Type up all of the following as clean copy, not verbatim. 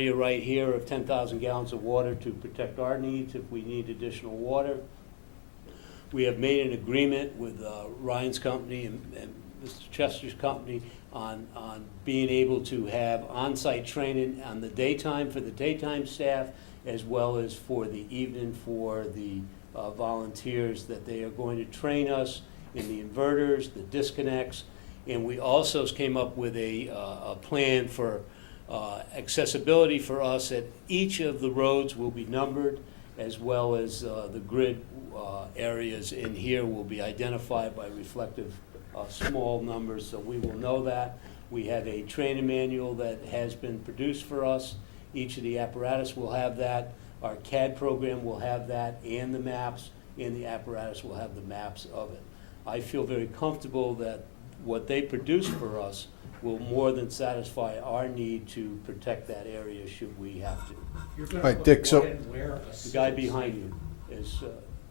area right here of 10,000 gallons of water to protect our needs if we need additional water. We have made an agreement with Ryan's company and Mr. Chester's company on being able to have on-site training on the daytime for the daytime staff, as well as for the evening for the volunteers, that they are going to train us in the inverters, the disconnects, and we also came up with a plan for accessibility for us. At each of the roads will be numbered, as well as the grid areas in here will be identified by reflective small numbers, so we will know that. We have a training manual that has been produced for us. Each of the apparatus will have that. Our CAD program will have that, and the maps, and the apparatus will have the maps of it. I feel very comfortable that what they produce for us will more than satisfy our need to protect that area should we have to. You're gonna All right, put Dick, so- one in where a The guy civil behind site- you is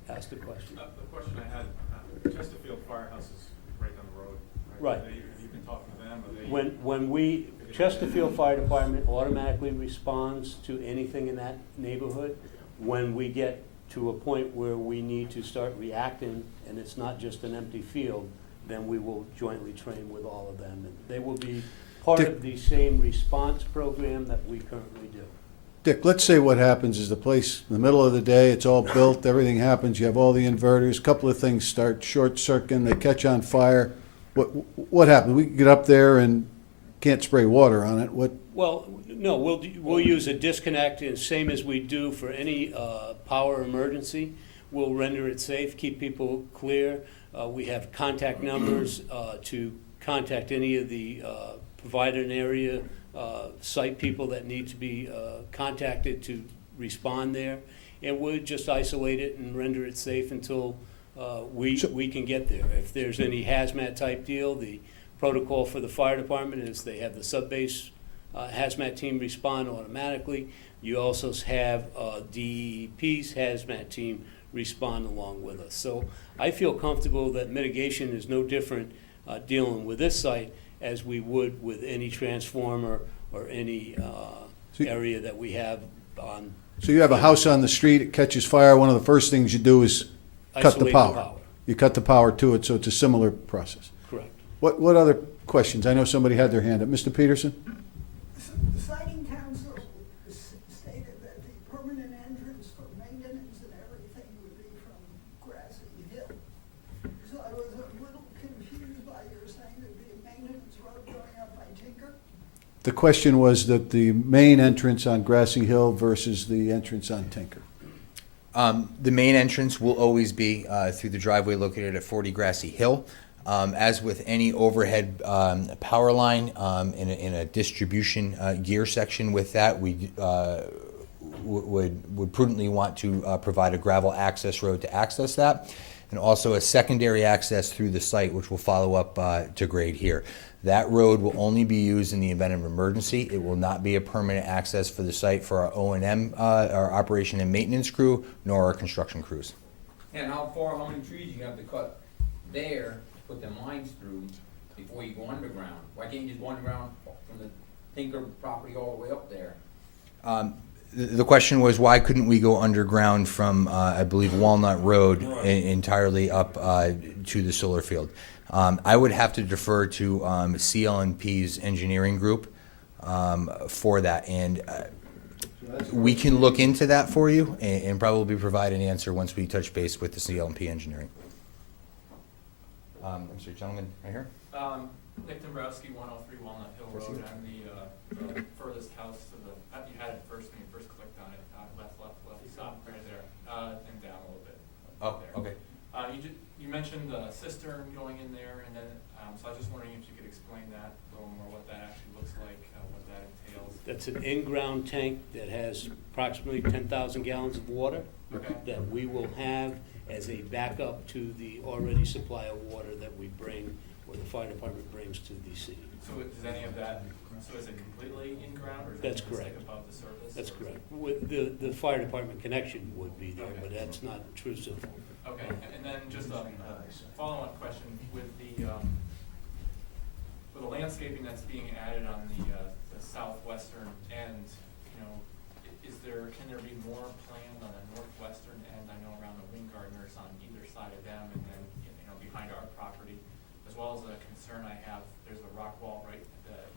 asked the question. The question I had, Chesterfield Firehouse is right down the road, Right. Have you been talking to them? Are they? When we, Chesterfield Fire Department automatically responds to anything in that neighborhood. When we get to a point where we need to start reacting, and it's not just an empty field, then we will jointly train with all of them. And they will be part Dick- of the same response program that we currently do. Dick, let's say what happens is the place, in the middle of the day, it's all built, everything happens, you have all the inverters, a couple of things start short-circuiting, they catch on fire. What happens? We get up there and can't spray water on it. What? Well, no, we'll use a disconnect, and same as we do for any power emergency. We'll render it safe, keep people clear. We have contact numbers to contact any of the provider in area, site people that need to be contacted to respond there. And we'll just isolate it and render it safe until we can get there. If there's any hazmat type deal, the protocol for the fire department is they have the sub-base hazmat team respond automatically. You also have DEP's hazmat team respond along with us. So I feel comfortable that mitigation is no different dealing with this site as we would with any transformer or any area that we have on. So you have a house on the street, it catches fire, one of the first things you do is cut the Isolate the power. power. You cut the power to it, so it's a similar process. Correct. What other questions? I know somebody had their hand up. Mr. Peterson? The siting council stated that the permanent entrance for maintenance and everything would be from Grassy Hill. So I was a little confused by your saying there'd be a maintenance road going up by Tinker. The question was that the main entrance on Grassy Hill versus the entrance on Tinker. The main entrance will always be through the driveway located at 40 Grassy Hill. As with any overhead power line in a distribution gear section with that, we would prudently want to provide a gravel access road to access that, and also a secondary access through the site, which will follow up to grade here. That road will only be used in the event of emergency. It will not be a permanent access for the site for our O&M, our operation and maintenance crew, nor our construction crews. And how many trees you have to cut there to put them lines through before you go underground? Why can't you just go underground from the Tinker property all the way up there? The question was, why couldn't we go underground from, I believe, Walnut Road entirely up to the solar field? I would have to defer to CLNP's engineering group for that, and we can look into that for you and probably provide an answer once we touch base with the CLNP engineering. I'm sorry, gentleman, right here. Nick Dombrowski, 103 Walnut Hill Road. I'm the furthest house to the, you had it first when you first clicked on it, left, stop right there, and down a little bit. Oh, there. okay. You mentioned the cistern going in there, and then, so I was just wondering if you could explain that a little more, what that actually looks like, what that entails. That's an in-ground tank that has approximately 10,000 gallons of water Okay. that we will have as a backup to the already supply of water that we bring, or the fire department brings to the scene. So does any of that, so is it completely in ground, or is That's it just like correct. above the surface? That's or- correct. With the fire department connection would be there, Okay. but that's not intrusive. Okay, and then just a follow-up question with the landscaping that's being added on the southwestern end, as well as a concern I have, there's a rock wall right that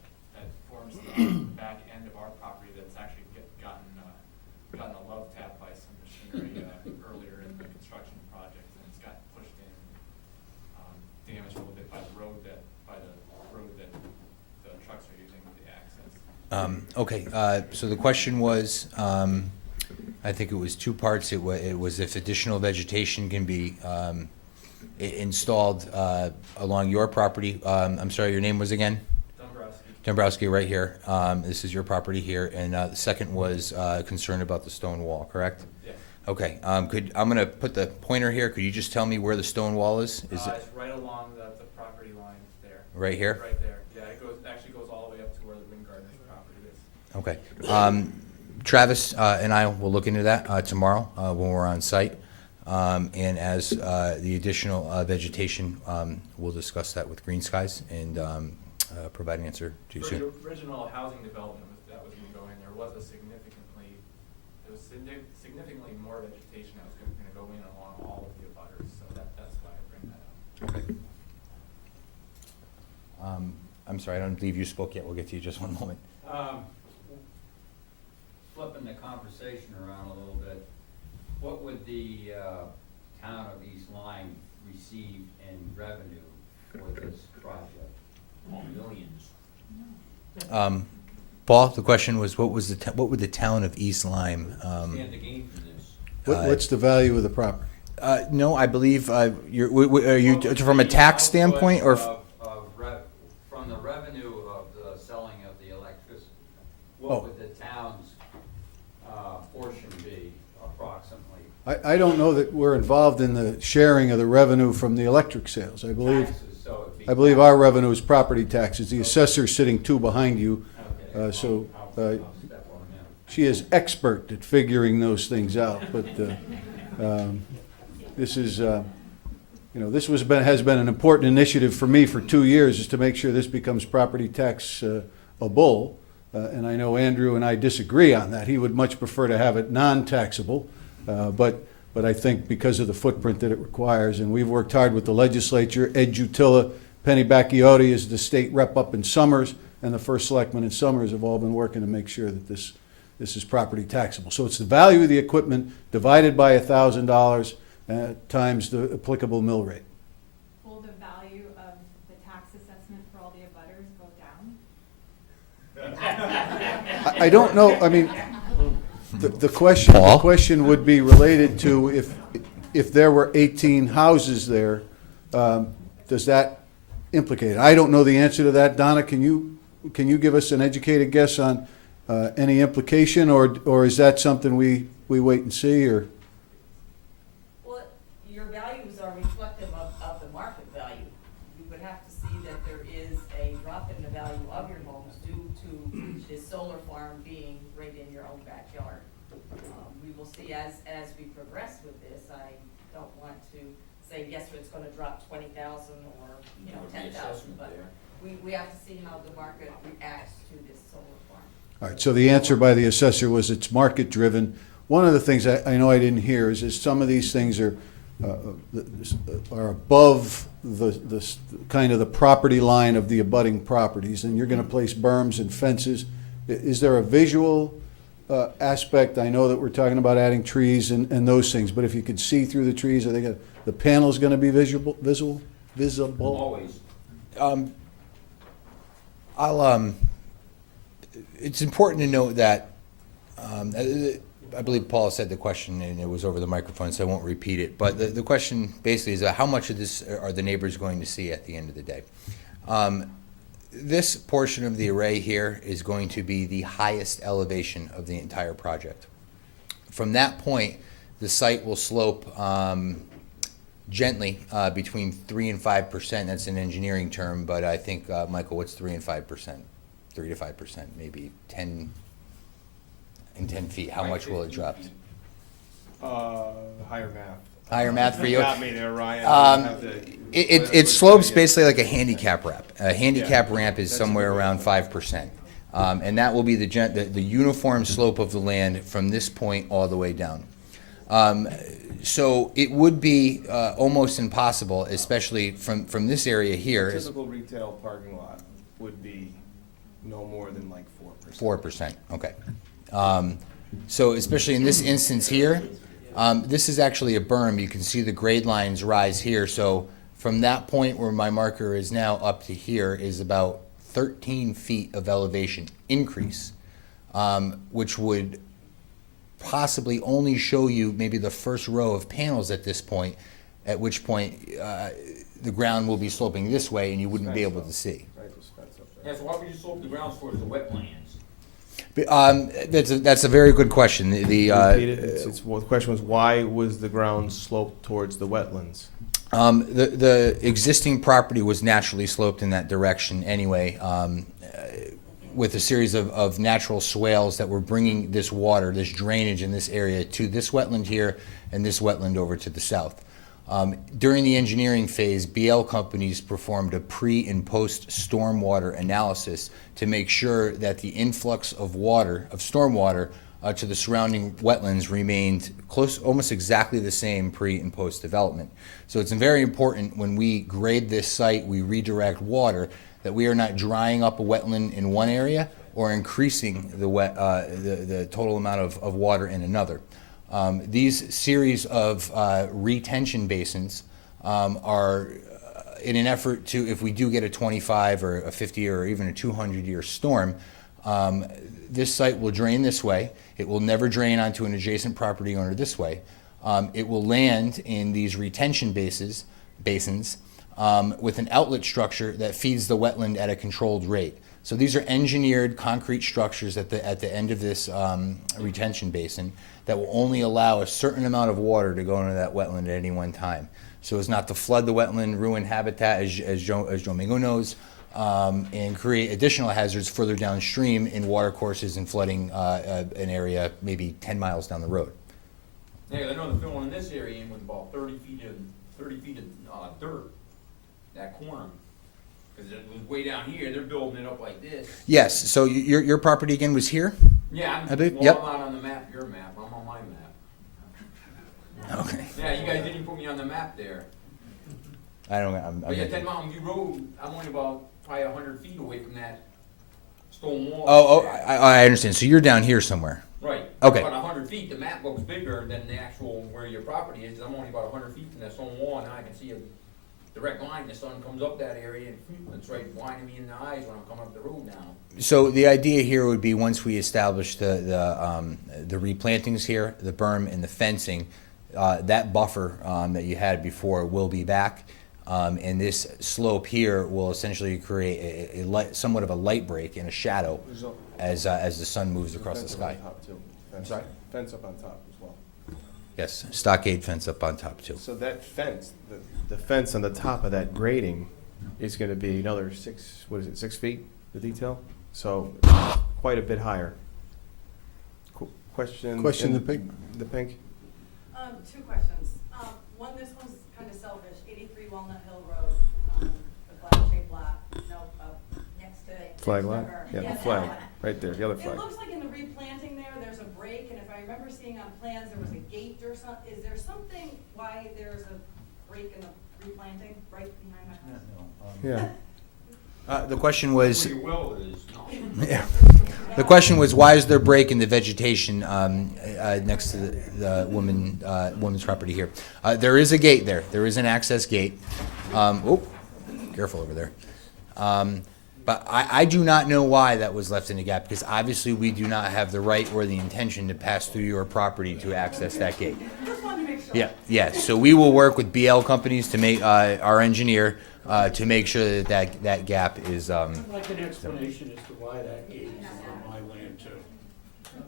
forms the back end of our property that's actually gotten a love tap by some machinery earlier in the construction project, and it's gotten pushed in, damaged a little bit by the road that the trucks are using for the access. Okay, so the question was, I think it was two parts. It was if additional vegetation can be installed along your property. I'm sorry, your name was again? Dombrowski, right here. This is your property here. And the second was concern about the stone wall, correct? Yes. Okay, I'm going to put the pointer here. Could you just tell me where the stone wall is? Is it It's right along the property line there. right here? Right there. Yeah, it actually goes all the way up to where the Wind Gardeners property is. Okay. Travis and I will look into that tomorrow when we're on site. And as the additional vegetation, we'll discuss that with Green Skies and provide an answer to you For soon. the original housing development that was going to go in, there was significantly more vegetation that was going to go in along all of the abutters, so that's why I bring that up. Okay. I'm sorry, I don't believe you spoke yet. We'll get to you just one moment. Flipping the conversation around a little bit, what would the town of East Lyme receive in revenue for this project? Millions. Paul, the question was, what would the town of East Lyme? Stand to gain from this. What's the value of the property? No, I believe are you from a tax standpoint or? From the revenue of the selling of the electricity, Oh. what would the town's portion be approximately? I don't know that we're involved in the sharing of the revenue from the electric sales. I believe our revenue is property taxes. The assessor's sitting two behind you. Okay, so, I'll step on him. She is expert at figuring those things out, but this is, this has been an important initiative for me for 2 years, is to make sure this becomes property taxable. And I know Andrew and I disagree on that. He would much prefer to have it non-taxable, but I think because of the footprint that it requires, and we've worked hard with the legislature. Ed Jutila, Penny Bacciotti is the state rep up in Summers, and the first selectman in Summers have all been working to make sure that this is property taxable. So it's the value of the equipment divided by $1,000 times the applicable mill rate. Will the value of the tax assessment for all the abutters go down? I don't know, I mean, the question would be related to if there were 18 houses there, does that implicate it? I don't know the answer to that. Donna, can you give us an educated guess on any implication, or is that something we wait and see, or? Well, your values are reflective of the market value. You would have to see that there is a drop in the value of your homes due to the solar farm being right in your own backyard. We will see as we progress with this. I don't want to say, yes, it's gonna drop 20,000 or, There would be 10,000, assessment but there. we have to see how the market reacts to this solar farm. All right, so the answer by the assessor was it's market-driven. One of the things I know I didn't hear is some of these things are above the kind of the property line of the abutting properties, and you're going to place berms and fences. Is there a visual aspect? I know that we're talking about adding trees and those things, but if you could see through the trees, I think the panel's going to be visible. Always. It's important to note that I believe Paul said the question, and it was over the microphone, so I won't repeat it. But the question basically is how much of this are the neighbors going to see at the end of the day? This portion of the array here is going to be the highest elevation of the entire project. From that point, the site will slope gently between 3 and 5%. That's an engineering term, but I think, Michael, what's 3 and 5%? 3 to 5%, maybe 10 and 10 feet. How much will it drop? Higher math. Higher math for you? Got me there, Ryan. It slopes basically like a handicap ramp. A handicap ramp is somewhere around 5%. And that will be the uniform slope of the land from this point all the way down. So it would be almost impossible, especially from this area here. A typical retail parking lot would be no more than like 4%. 4%, okay. So especially in this instance here, this is actually a berm. You can see the grade lines rise here. So from that point where my marker is now up to here is about 13 feet of elevation increase, which would possibly only show you maybe the first row of panels at this point, at which point the ground will be sloping this way and you wouldn't be able to see. Right, there's fence up there. Yeah, so why would you slope the grounds towards the wetlands? That's a very good question. Repeat it. Well, the question was, why was the ground sloped towards the wetlands? The existing property was naturally sloped in that direction anyway, with a series of natural swales that were bringing this water, this drainage in this area to this wetland here and this wetland over to the south. During the engineering phase, BL companies performed a pre and post stormwater analysis to make sure that the influx of water, of stormwater, to the surrounding wetlands remained close, almost exactly the same pre and post development. So it's very important when we grade this site, we redirect water, that we are not drying up a wetland in one area or increasing the total amount of water in another. These series of retention basins are in an effort to, if we do get a 25 or a 50 or even a 200-year storm, this site will drain this way. It will never drain onto an adjacent property owner this way. It will land in these retention basins with an outlet structure that feeds the wetland at a controlled rate. So these are engineered concrete structures at the end of this retention basin that will only allow a certain amount of water to go into that wetland at any one time. So as not to flood the wetland, ruin habitat, as Joe Mingo knows, and create additional hazards further downstream in water courses and flooding an area maybe 10 miles down the road. Yeah, I know they're filling in this area in with about 30 feet of dirt, that corner. Because it was way down here, they're building it up like this. Yes, so your property again was here? Yeah, I did, well, yep. I'm not on the map, your map, I'm on my map. Okay. Yeah, you guys didn't put me on the map there. But yeah, 10 Mountain View Road, I'm only about probably 100 feet away from that stone wall. I understand. So you're down here somewhere. Right. Okay. About 100 feet, the map looks bigger than the actual where your property is. I'm only about 100 feet from that stone wall, and now I can see a direct line. The sun comes up that area, and it's right blinding me in the eyes when I'm coming up the road now. So the idea here would be once we establish the replantings here, the berm and the fencing, that buffer that you had before will be back. And this slope here will essentially create a light, somewhat of a light break and a shadow as the sun moves across the sky. Sorry? Fence up on top as well. Yes, stockade fence up on top too. So that fence, the fence on the top of that grading is gonna be another 6 feet, the detail? So quite a bit higher. Question? Question, in the pink? The pink? Two questions. One, this one's kind of selfish. 83 Walnut Hill Road, the flag-shaped lot, next to it. Flag next to lot? her. Yeah, Yeah, the flag, that one. right there, the other It flag. looks like in the replanting there's a break, and if I remember seeing on plans, there was a gate or something. Is there something why there's a break in the replanting right behind my house? Yeah. The question was. Where your well is, no. Yeah. The question was, why is there a break in the vegetation next to the woman's property here? There is a gate there. There is an access gate. Careful over there. But I do not know why that was left in the gap, because obviously we do not have the right or the intention to pass through your property to access that gate. Just wanted to make sure. Yeah. So we will work with BL companies to make our engineer to make sure that gap is. I'd like an explanation as to why that gate is on my land too.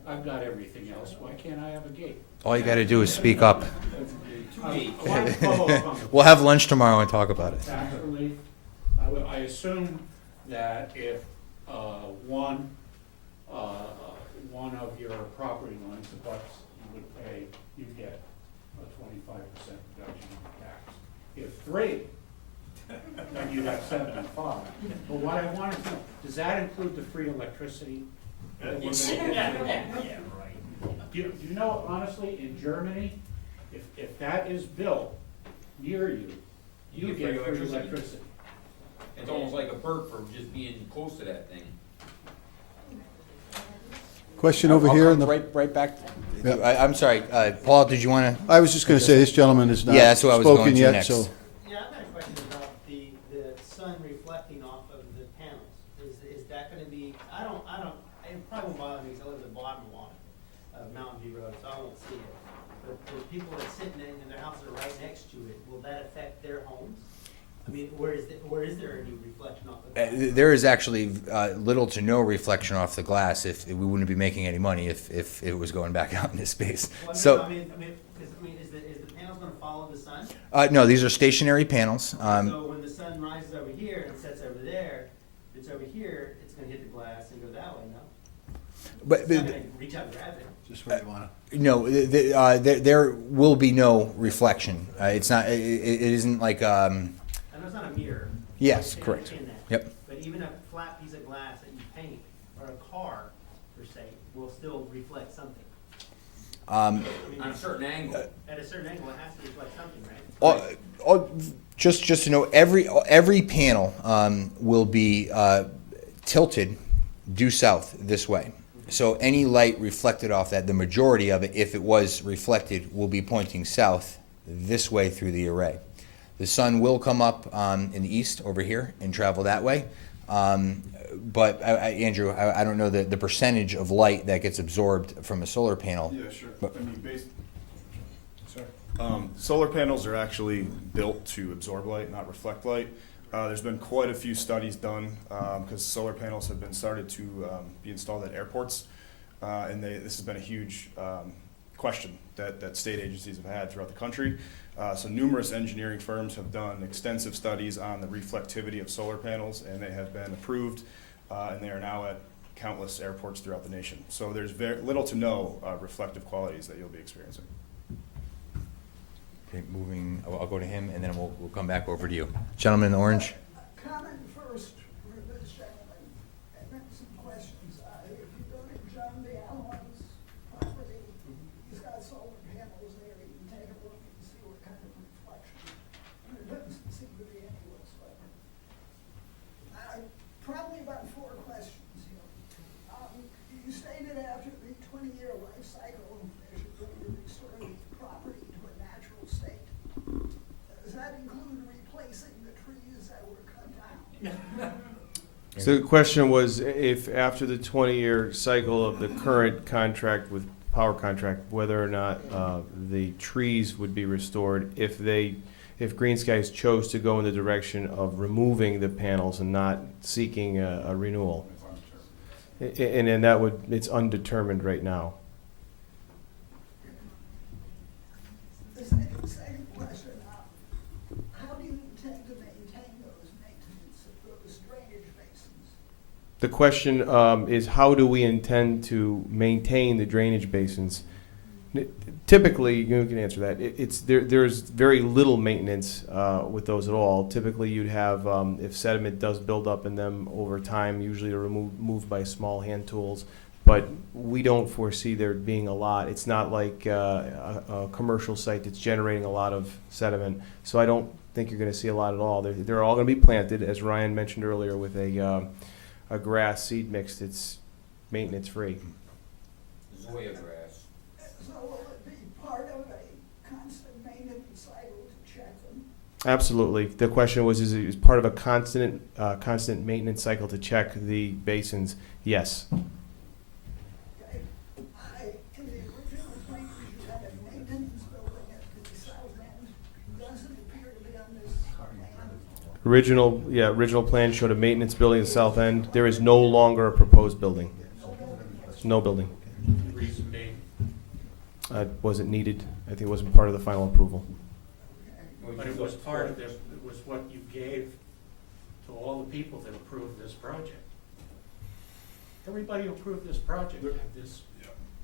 I've got everything else, why can't I have a gate? All you got to do is speak up. I want to follow up on the We'll have lunch tomorrow and talk about it. tax relief. I assume that if one of your property lines abuts, you get a 25% reduction in tax. If three, then you'd have 75. But what I wanted to know, does that include the free electricity? that we're gonna get? Do you know, honestly, in Germany, If that is built near you, you You get get free free electricity. electricity. It's almost like a perk for just being close to that thing. Question over I'll here come in the, right back. Yeah. I'm sorry, Paul, did you want to? I was just gonna say, this gentleman has not Yeah, that's what I was going spoken to yet, next. so. Yeah, I've got a question about the sun reflecting off of the panels. Is that gonna be, it probably won't bother me because I live at the bottom of Mountain View Road, so I won't see it. But the people that sit in their houses are right next to it, will that affect their homes? I mean, where is there any reflection off the glass? There is actually little to no reflection off the glass. If we wouldn't be making any money if it was going back out into space. Well, So is the panels gonna follow the sun? no, these are stationary panels. So when the sun rises over here and sets over there, if it's over here, it's gonna hit the glass and go that way, no? But It's not gonna reach out and grab it. Just where you wanna. no, there will be no reflection. It's not. It isn't like. I know it's not a mirror. Yes, I correct. understand that. Yep. But even a flat piece of glass that you paint, or a car, per se, will still reflect something. I mean, On a certain angle. at a certain angle, it has to reflect something, right? Just to know, every panel will be tilted due south this way. So any light reflected off that, the majority of it, if it was reflected, will be pointing south this way through the array. The sun will come up in the east over here and travel that way. But Andrew, I don't know the percentage of light that gets absorbed from a solar panel. Yeah, sure. But- I mean, solar panels are actually built to absorb light, not reflect light. There's been quite a few studies done because solar panels have been started to be installed at airports, and this has been a huge question that state agencies have had throughout the country. So numerous engineering firms have done extensive studies on the reflectivity of solar panels, and they have been approved, and they are now at countless airports throughout the nation. So there's very little to no reflective qualities that you'll be experiencing. Okay, moving, I'll go to him and then we'll come back over to you. Gentleman in orange. Comment first for this gentleman, and then some questions. If you go to John DeAlon's property, he's got solar panels there, you can take a look and see what kind of reflection. And there doesn't seem to be any whatsoever. Probably about 4 questions here. You stated after the 20-year life cycle, they should go to restore the property to a natural state. Does that include replacing the trees that were cut down? So the question was if after the 20-year cycle of the current contract with power contract, whether or not the trees would be restored if Green Skies chose to go in the direction of removing the panels and not seeking a renewal. And then it's undetermined right now. The second question, how do you intend to maintain those maintenance of those drainage basins? The question is how do we intend to maintain the drainage basins? Typically, you can answer that. There's very little maintenance with those at all. Typically, you'd have if sediment does build up in them over time, usually they're moved by small hand tools. But we don't foresee there being a lot. It's not like a commercial site that's generating a lot of sediment. So I don't think you're going to see a lot at all. They're all going to be planted, as Ryan mentioned earlier, with a grass seed mix that's maintenance free. Zoya grass. So will it be part of a constant maintenance cycle to check them? Absolutely. The question was, is it part of a constant maintenance cycle to check the basins? Yes. Okay. In the original plans, you had a maintenance building at the south end. Doesn't appear to be on this plan. Original plan showed a maintenance building at the south end. There is no longer a proposed building. No building. Reason being, Wasn't needed. I think it wasn't part of the final approval. but it was part of this, it was what you gave to all the people that approved this project. Everybody who approved this project had this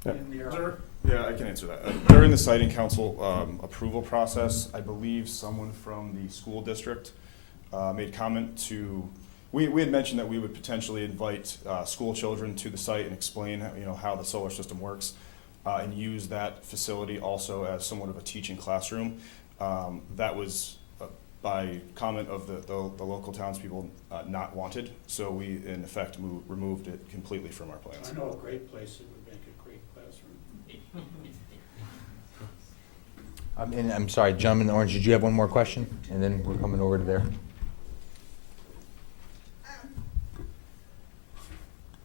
in their. Yeah, I can answer that. During the siting council approval process, I believe someone from the school district made comment to, we had mentioned that we would potentially invite school children to the site and explain how the solar system works. and use that facility also as somewhat of a teaching classroom. That was, by comment of the local townspeople, not wanted, so we in effect removed it completely from our plans. I know a great place that would make a great classroom. And I'm sorry, gentleman in orange, did you have one more question? And then we're coming over to there.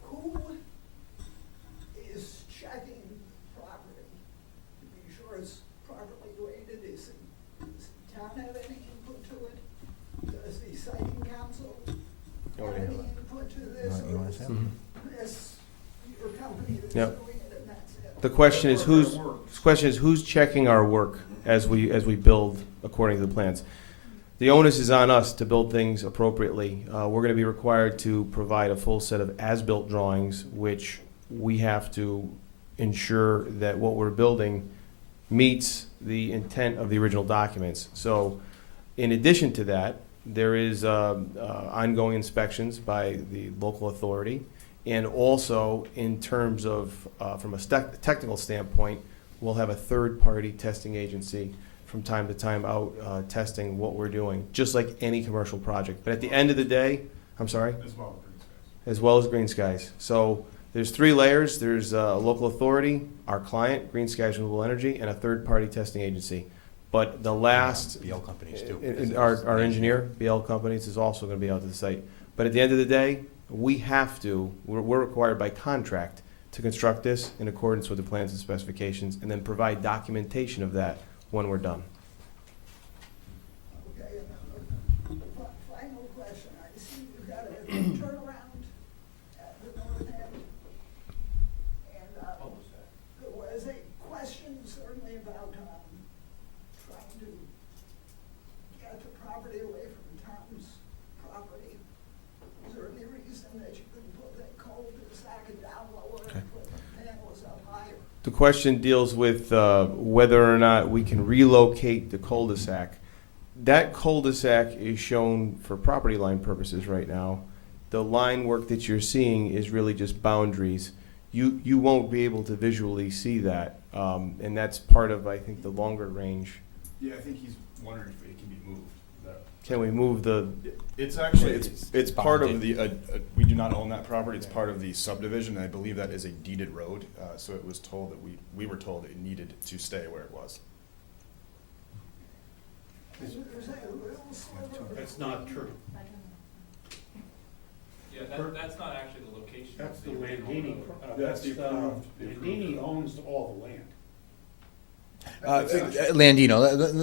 Who is checking the property to be sure it's properly graded? Does the town have any input to it? Does the siting council have any input to this? You wanna say? Or is this your company that's Yep. doing it and that's it? The question is who's checking our work as we build according to the plans? The onus is on us to build things appropriately. We're gonna be required to provide a full set of as-built drawings, which we have to ensure that what we're building meets the intent of the original documents. So, in addition to that, there is ongoing inspections by the local authority, and also in terms of, from a technical standpoint, we'll have a third-party testing agency from time to time out testing what we're doing, just like any commercial project. But at the end of the day, I'm sorry? As well as Green Skies. So there's 3 layers. There's a local authority, our client, Green Skies Renewable Energy, and a third-party testing agency. But the last, BL companies too. our engineer, BL Companies, is also going to be out to the site. But at the end of the day, we're required by contract to construct this in accordance with the plans and specifications, and then provide documentation of that when we're done. Okay, and final question. I see you've got a turnaround at the north end. And there was a question certainly about trying to get the property away from the town's property. Is there any reason that you couldn't put that cul-de-sac down lower and put the panels up higher? The question deals with whether or not we can relocate the cul-de-sac. That cul-de-sac is shown for property line purposes right now. The line work that you're seeing is really just boundaries. You won't be able to visually see that, and that's part of, I think, the longer range. Yeah, I think he's wondering if it can be moved. Can we move the? It's actually, it's part of the, we do not own that property, it's part of the subdivision, and I believe that is a deeded road, so it was told that we were told it needed to stay where it was. There's a little sliver. That's not true. Yeah, that's not actually the location. That's the It's original Landini, road. that's, the approved- Landini owns all the land. Landino,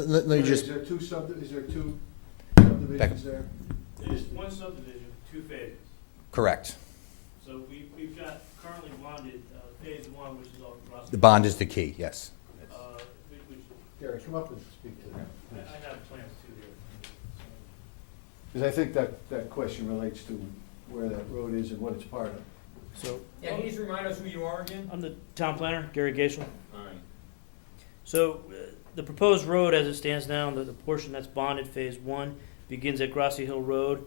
let me Is just, there two subdivisions there? There's one subdivision, 2 phases. correct. So we've got currently bonded, phase 1, which is off Russell. The bond is the key, yes. Which, Gary, come up and speak to that. I have plans too here. Because I think that question relates to where that road is and what it's part of. So, Yeah, can you just remind us who you are again? I'm the town planner, Gary Gaisel. Alright. So, the proposed road as it stands now, the portion that's bonded, phase 1, begins at Grassy Hill Road,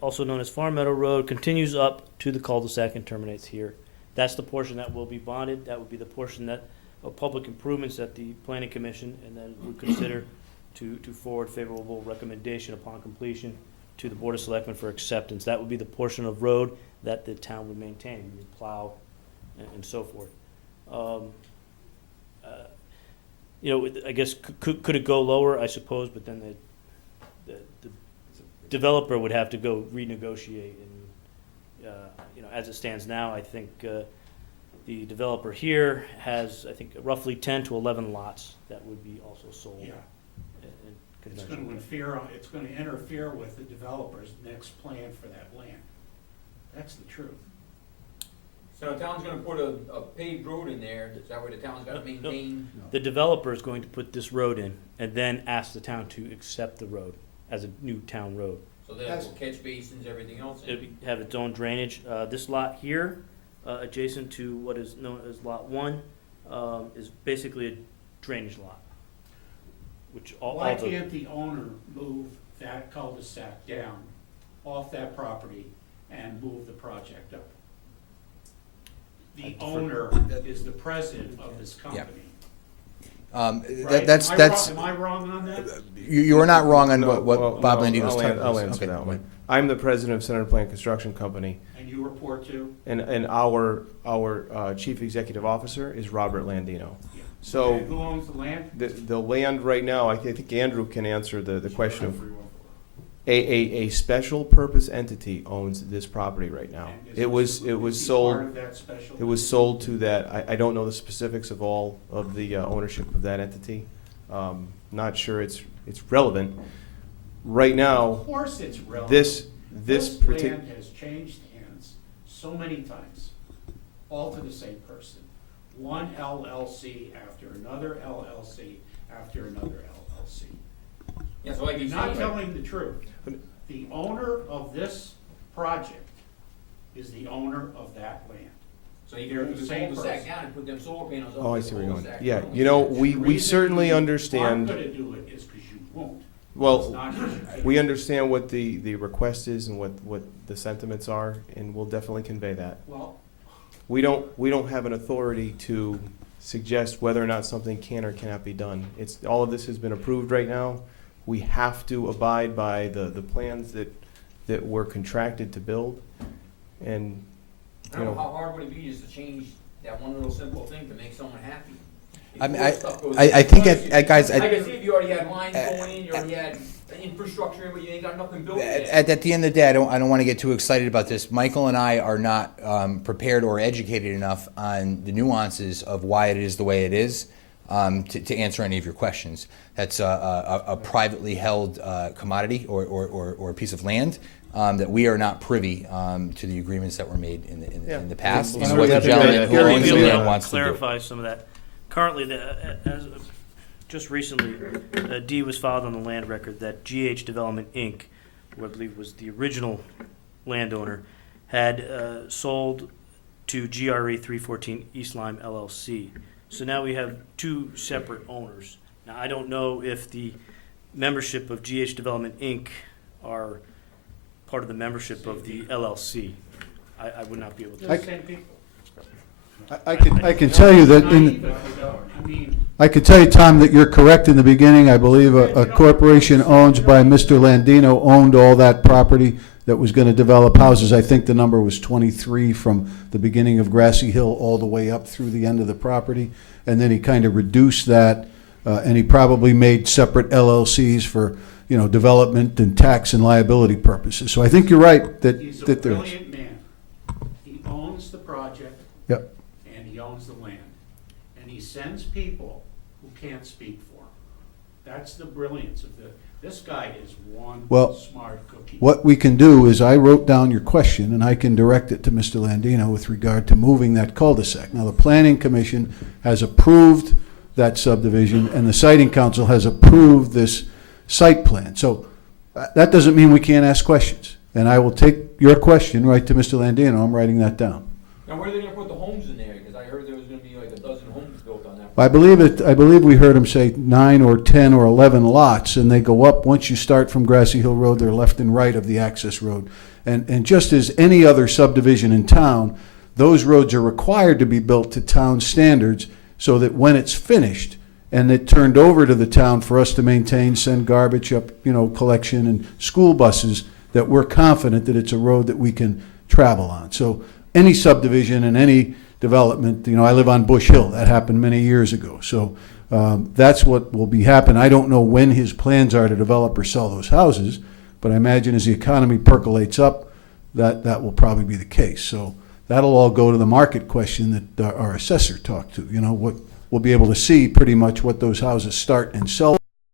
also known as Farm Meadow Road, continues up to the cul-de-sac and terminates here. That's the portion that will be bonded. That would be the portion that, of public improvements that the planning commission and then would consider to forward favorable recommendation upon completion to the Board of Selectmen for acceptance. That would be the portion of road that the town would maintain, we would plow and so forth. I guess, could it go lower? I suppose, but then the developer would have to go renegotiate. And, as it stands now, I think the developer here has, I think, roughly 10 to 11 lots that would be also sold. Yeah. in It's conventional. going to interfere with the developer's next plan for that land. That's the truth. So the town's gonna put a paved road in there, is that where the town's gotta maintain? The developer is going to put this road in and then ask the town to accept the road as a new town road. So they'll put catch basins, everything else in? It'll have its own drainage. This lot here, adjacent to what is known as Lot 1, is basically a drainage lot. Which Why can't the owner move that cul-de-sac down off that property and move the project up? the owner is the president of this company. Right? That's Am I wrong on that? you are not wrong on No, what well, Bob no, Landino's talking about. I'll answer that one. I'm the president of Center Plan Construction Company, And you report to? and our chief executive officer is Robert Landino. So And who owns the land? the land right now, I think Andrew can answer the question of a special purpose entity owns this property right now. And It was is he part sold. of that special It was sold to that. I don't know the specifics of all of the ownership of that entity. Not sure it's relevant. Right now, Of course it's relevant. this particular. land has changed hands so many times, all to the same person. One LLC after another LLC after another LLC. Yeah, so like you You're say, not like, telling the truth. The owner of this project is the owner of that land. so you can They're move the the same cul-de-sac person. down and put them solar panels up. Oh, I in see the where you're going. cul-de-sac. Yeah, No, you know, it's- we The reason certainly you understand. aren't gonna do it is because you won't. It's Well, not 'cause you can't. we understand what the request is and what the sentiments are, and we'll definitely convey that. Well, We don't have an authority to suggest whether or not something can or cannot be done. All of this has been approved right now. We have to abide by the plans that we're contracted to build, and, I don't know, how hard would it be just to change that one little simple thing to make someone happy? If I mean, more stuff goes I in, think plus guys, I can see if you already had lines going in, you already had infrastructure, but you ain't got nothing built yet. At the end of the day, I don't want to get too excited about this. Michael and I are not prepared or educated enough on the nuances of why it is the way it is to answer any of your questions. That's a privately held commodity or a piece of land that we are not privy to the agreements that were made in the past. Yeah. And what the gentleman who owns the land wants to do. Clarify some of that. Currently, just recently, a deed was filed on the land record that GH Development, Inc., who I believe was the original landowner, had sold to GRE 314 East Lyme LLC. So now we have two separate owners. Now, I don't know if the membership of GH Development, Inc. are part of the membership of the LLC. I would not be able to. they're the same people. I can tell you that I mean, I can tell you, Tom, that you're correct in the beginning. I believe a corporation owned by Mr. Landino owned all that property that was going to develop houses. I think the number was 23 from the beginning of Grassy Hill all the way up through the end of the property. And then he kind of reduced that, and he probably made separate LLCs for, development and tax and liability purposes. So I think you're right that he's a there is. brilliant man. He owns the project. Yep. And he owns the land. And he sends people who can't speak for him. That's the brilliance of this guy is one Well, smart cookie. What we can do is I wrote down your question, and I can direct it to Mr. Landino with regard to moving that cul-de-sac. Now, the Planning Commission has approved that subdivision, and the Siting Council has approved this site plan. So that doesn't mean we can't ask questions. And I will take your question right to Mr. Landino. I'm writing that down. Now, where are they gonna put the homes in there? Because I heard there was gonna be like a dozen homes built on that. I believe we heard him say 9 or 10 or 11 lots, and they go up. Once you start from Grassy Hill Road, they're left and right of the access road. And just as any other subdivision in town, those roads are required to be built to town standards so that when it's finished and it turned over to the town for us to maintain, send garbage up, collection and school buses, that we're confident that it's a road that we can travel on. So any subdivision and any development, I live on Bush Hill. That happened many years ago. So that's what will be happening. I don't know when his plans are to develop or sell those houses, but I imagine as the economy percolates up, that will probably be the case. So that'll all go to the market question that our assessor talked to. We'll be able to see pretty much what those houses start and sell